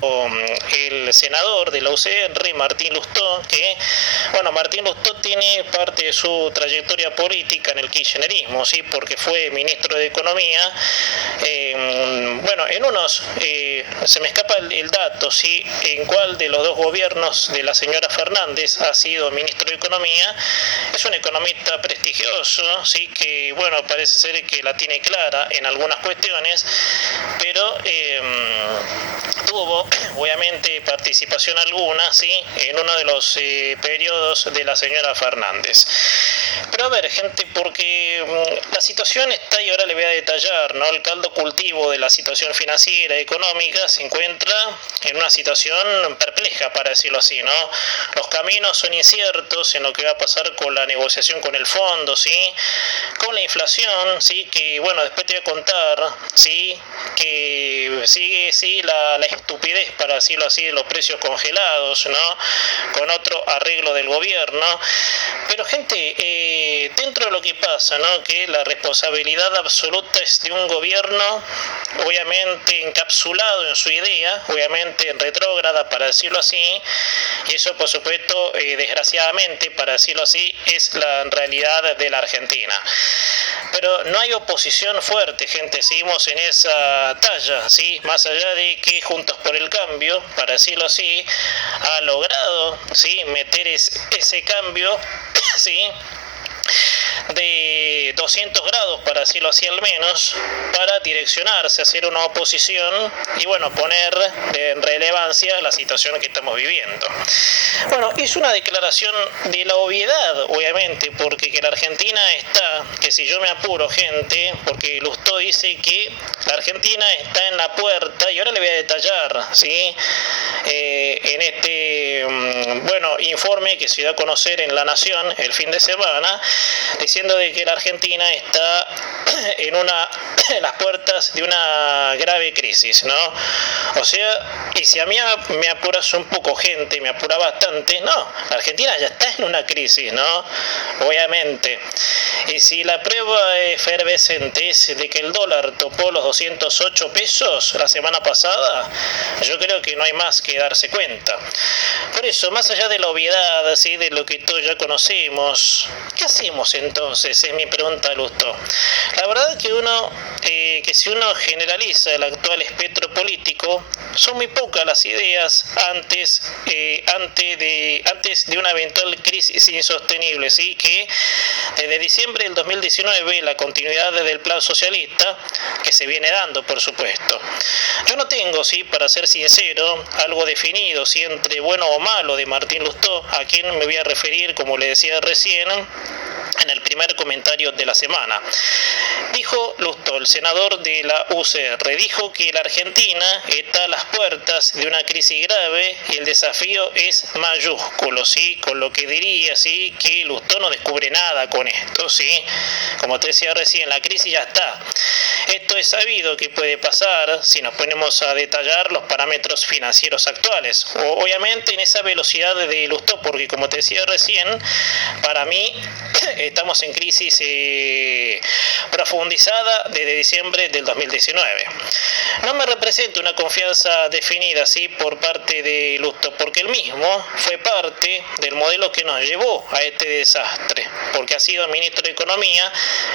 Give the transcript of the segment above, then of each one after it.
el senador de la UCR, Martín Lustó, que, bueno, Martín Lustó tiene parte de su trayectoria política en el kirchnerismo, ¿sí? Porque fue ministro de Economía. Bueno, en unos, se me escapa el dato, ¿sí? En cuál de los dos gobiernos de la señora Fernández ha sido ministro de Economía. Es un economista prestigioso, ¿sí? Que, bueno, parece ser que la tiene clara en algunas cuestiones, pero tuvo obviamente participación alguna, ¿sí? En uno de los periodos de la señora Fernández. Pero a ver, gente, porque la situación está, y ahora le voy a detallar, ¿no? El caldo cultivo de la situación financiera y económica se encuentra en una situación perpleja, para decirlo así, ¿no? Los caminos son inciertos en lo que va a pasar con la negociación con el fondo, ¿sí? Con la inflación, ¿sí? Que, bueno, después te voy a contar, ¿sí? Que sigue, sí, la estupidez, para decirlo así, de los precios congelados, ¿no? Con otro arreglo del gobierno. Pero, gente, dentro de lo que pasa, ¿no? Que la responsabilidad absoluta es de un gobierno, obviamente encapsulado en su idea, obviamente en retrógrada, para decirlo así, y eso, por supuesto, desgraciadamente, para decirlo así, es la realidad de la Argentina. Pero no hay oposición fuerte, gente, seguimos en esa talla, ¿sí? Más allá de que Juntos por el Cambio, para decirlo así, ha logrado, ¿sí? Meter ese cambio, ¿sí? De 200 grados, para decirlo así al menos, para direccionarse, hacer una oposición y, bueno, poner en relevancia la situación que estamos viviendo. Bueno, hizo una declaración de la obviedad, obviamente, porque que la Argentina está, que si yo me apuro, gente, porque Lustó dice que la Argentina está en la puerta, y ahora le voy a detallar, ¿sí? En este, bueno, informe que se dio a conocer en La Nación el fin de semana, diciendo de que la Argentina está en las puertas de una grave crisis, ¿no? O sea, y si a mí me apuras un poco, gente, me apura bastante, no, la Argentina ya está en una crisis, ¿no? Obviamente. Y si la prueba efervescente es de que el dólar topó los 208 pesos la semana pasada, yo creo que no hay más que darse cuenta. Por eso, más allá de la obviedad, ¿sí? De lo que todos ya conocemos, ¿qué hacemos entonces? Es mi pregunta, Lustó. La verdad que si uno generaliza el actual espectro político, son muy pocas las ideas antes de una eventual crisis insostenible, ¿sí? Que desde diciembre del 2019, la continuidad del plan socialista, que se viene dando, por supuesto. Yo no tengo, ¿sí? Para ser sincero, algo definido, si entre bueno o malo, de Martín Lustó, a quien me voy a referir, como le decía recién, en el primer comentario de la semana. Dijo Lustó, el senador de la UCR, dijo que la Argentina está a las puertas de una crisis grave y el desafío es mayúsculo, ¿sí? Con lo que diría, ¿sí? Que Lustó no descubre nada con esto, ¿sí? Como te decía recién, la crisis ya está. Esto es sabido que puede pasar si nos ponemos a detallar los parámetros financieros actuales. Obviamente en esa velocidad de Lustó, porque como te decía recién, para mí estamos en crisis profundizada desde diciembre del 2019. No me representa una confianza definida, ¿sí? Por parte de Lustó, porque él mismo fue parte del modelo que nos llevó a este desastre, porque ha sido ministro de Economía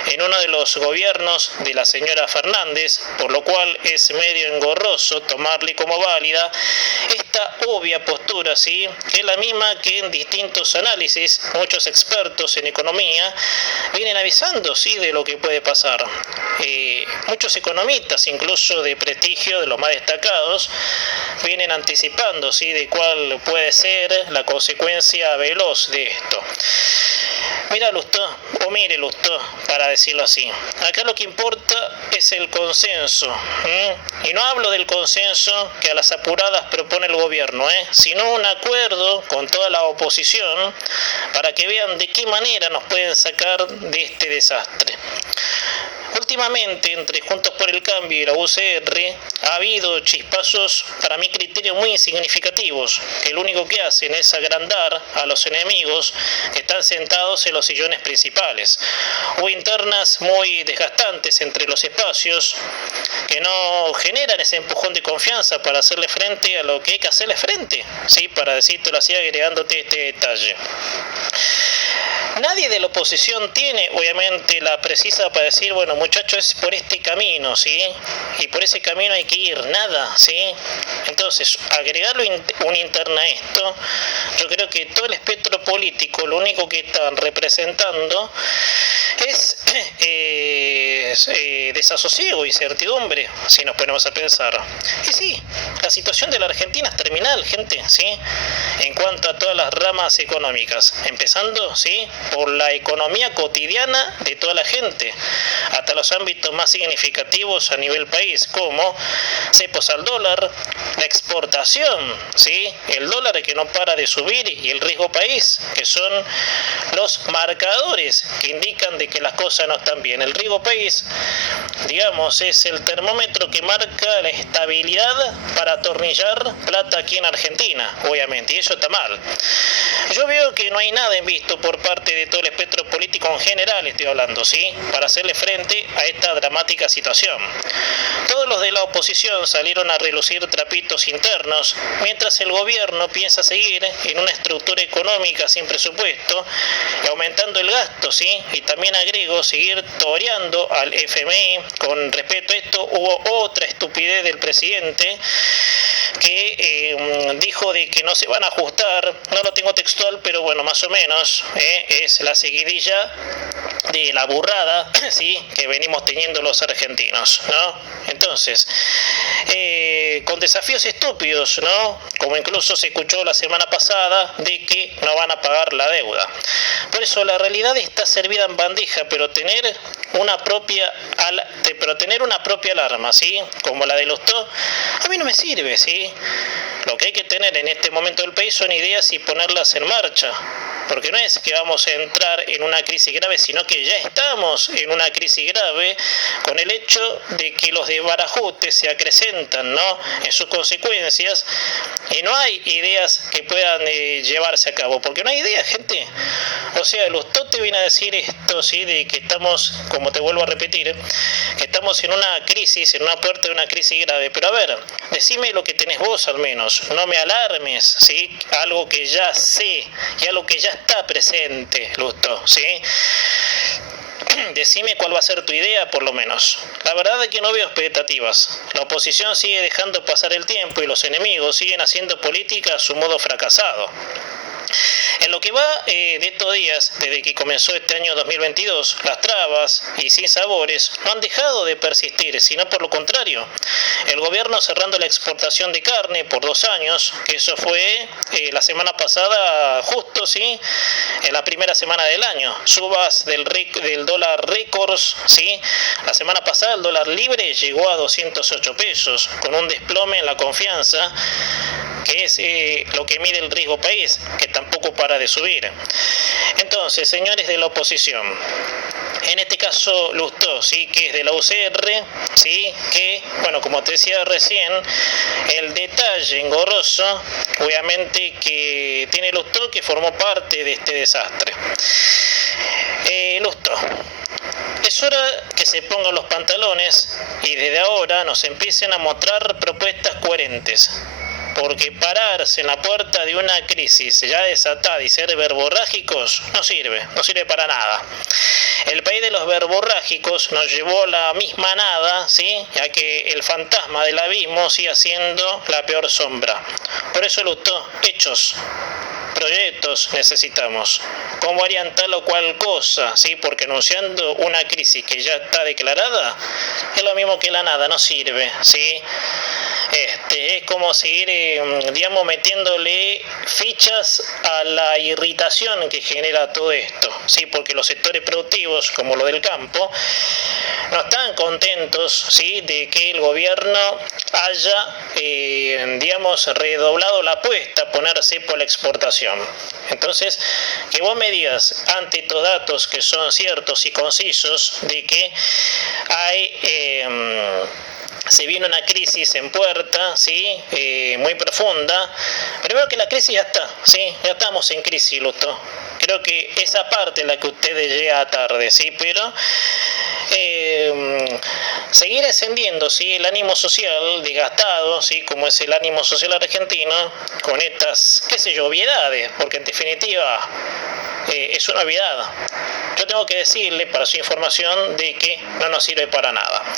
en uno de los gobiernos de la señora Fernández, por lo cual es medio engorroso tomarle como válida esta obvia postura, ¿sí? Que es la misma que en distintos análisis muchos expertos en economía vienen avisando, ¿sí? De lo que puede pasar. Muchos economistas, incluso de prestigio, de los más destacados, vienen anticipando, ¿sí? De cuál puede ser la consecuencia veloz de esto. Mira, Lustó, o mire, Lustó, para decirlo así. Acá lo que importa es el consenso. Y no hablo del consenso que a las apuradas propone el gobierno, sino un acuerdo con toda la oposición para que vean de qué manera nos pueden sacar de este desastre. últimamente entre Juntos por el Cambio y la UCR ha habido chispazos, para mi criterio, muy significativos, que lo único que hacen es agrandar a los enemigos que están sentados en los sillones principales. Hubo internas muy desgastantes entre los espacios que no generan ese empujón de confianza para hacerle frente a lo que hay que hacerle frente, ¿sí? Para decírtelo así, agregándote este detalle. Nadie de la oposición tiene, obviamente, la precisa para decir, bueno, muchachos, es por este camino, ¿sí? Y por ese camino hay que ir, nada, ¿sí? Entonces, agregarlo una interna a esto, yo creo que todo el espectro político, lo único que están representando es desasosiego, incertidumbre, si nos ponemos a pensar. Y sí, la situación de la Argentina es terminal, gente, ¿sí? En cuanto a todas las ramas económicas, empezando, ¿sí?, por la economía cotidiana de toda la gente, hasta los ámbitos más significativos a nivel país, como cepos al dólar, la exportación, ¿sí?, el dólar que no para de subir y el riesgo país, que son los marcadores que indican de que las cosas no están bien. El riesgo país, digamos, es el termómetro que marca la estabilidad para atornillar plata aquí en Argentina, obviamente, y eso está mal. Yo veo que no hay nada en visto por parte de todo el espectro político en general, estoy hablando, ¿sí?, para hacerle frente a esta dramática situación. Todos los de la oposición salieron a relucir trapitos internos, mientras el gobierno piensa seguir en una estructura económica sin presupuesto y aumentando el gasto, ¿sí? Y también agrego, seguir toreando al FMI. Con respecto a esto, hubo otra estupidez del presidente que dijo de que no se van a ajustar, no lo tengo textual, pero bueno, más o menos, es la seguidilla de la burrada, ¿sí?, que venimos teniendo los argentinos, ¿no? Entonces, con desafíos estúpidos, ¿no?, como incluso se escuchó la semana pasada de que no van a pagar la deuda. Por eso la realidad está servida en bandeja, pero tener una propia alarma, ¿sí?, como la de los TO, a mí no me sirve, ¿sí? Lo que hay que tener en este momento del país son ideas y ponerlas en marcha, porque no es que vamos a entrar en una crisis grave, sino que ya estamos en una crisis grave con el hecho de que los desbarajustes se acrecentan, ¿no?, en sus consecuencias, y no hay ideas que puedan llevarse a cabo, porque no hay ideas, gente. O sea, los TOT vienen a decir esto, ¿sí?, de que estamos, como te vuelvo a repetir, que estamos en una crisis, en una puerta de una crisis grave. Pero a ver, decime lo que tenés vos al menos, no me alarmes, ¿sí?, algo que ya sé y algo que ya está presente, Lusto, ¿sí? Decime cuál va a ser tu idea, por lo menos. La verdad es que no veo expectativas. La oposición sigue dejando pasar el tiempo y los enemigos siguen haciendo política a su modo fracasado. En lo que va de estos días, desde que comenzó este año 2022, las trabas y sinsabores no han dejado de persistir, sino por lo contrario. El gobierno cerrando la exportación de carne por 2 años, que eso fue la semana pasada, justo, ¿sí?, en la primera semana del año. Subas del dólar récords, ¿sí? La semana pasada el dólar libre llegó a 208 pesos, con un desplome en la confianza, que es lo que mide el riesgo país, que tampoco para de subir. Entonces, señores de la oposición, en este caso Lustó, ¿sí?, que es de la UCR, ¿sí?, que, bueno, como te decía recién, el detalle engorroso, obviamente, que tiene Lustó, que formó parte de este desastre. Lustó, es hora que se pongan los pantalones y desde ahora nos empiecen a mostrar propuestas coherentes. Porque pararse en la puerta de una crisis ya desatada y ser verborrágicos no sirve para nada. El país de los verborrágicos nos llevó a la misma nada, ¿sí?, ya que el fantasma del abismo sigue siendo la peor sombra. Por eso, Lustó, hechos, proyectos necesitamos. ¿Cómo harían tal o cual cosa? ¿Sí? Porque anunciando una crisis que ya está declarada es lo mismo que la nada, no sirve, ¿sí? es como seguir, digamos, metiéndole fichas a la irritación que genera todo esto, ¿sí? Porque los sectores productivos, como lo del campo, no están contentos, ¿sí?, de que el gobierno haya, digamos, redoblado la apuesta a ponerse por la exportación. Entonces, que vos me digas, ante estos datos que son ciertos y concisos, de que se viene una crisis en puerta, ¿sí? Muy profunda. Primero que la crisis ya está, ¿sí? Ya estamos en crisis, Luto. Creo que esa parte es la que ustedes llega tarde, ¿sí? Pero seguir encendiendo, ¿sí?, el ánimo social desgastado, ¿sí?, como es el ánimo social argentino, con estas, qué sé yo, obviedades, porque en definitiva es una obviedad. Yo tengo que decirle, para su información, de que no nos sirve para nada.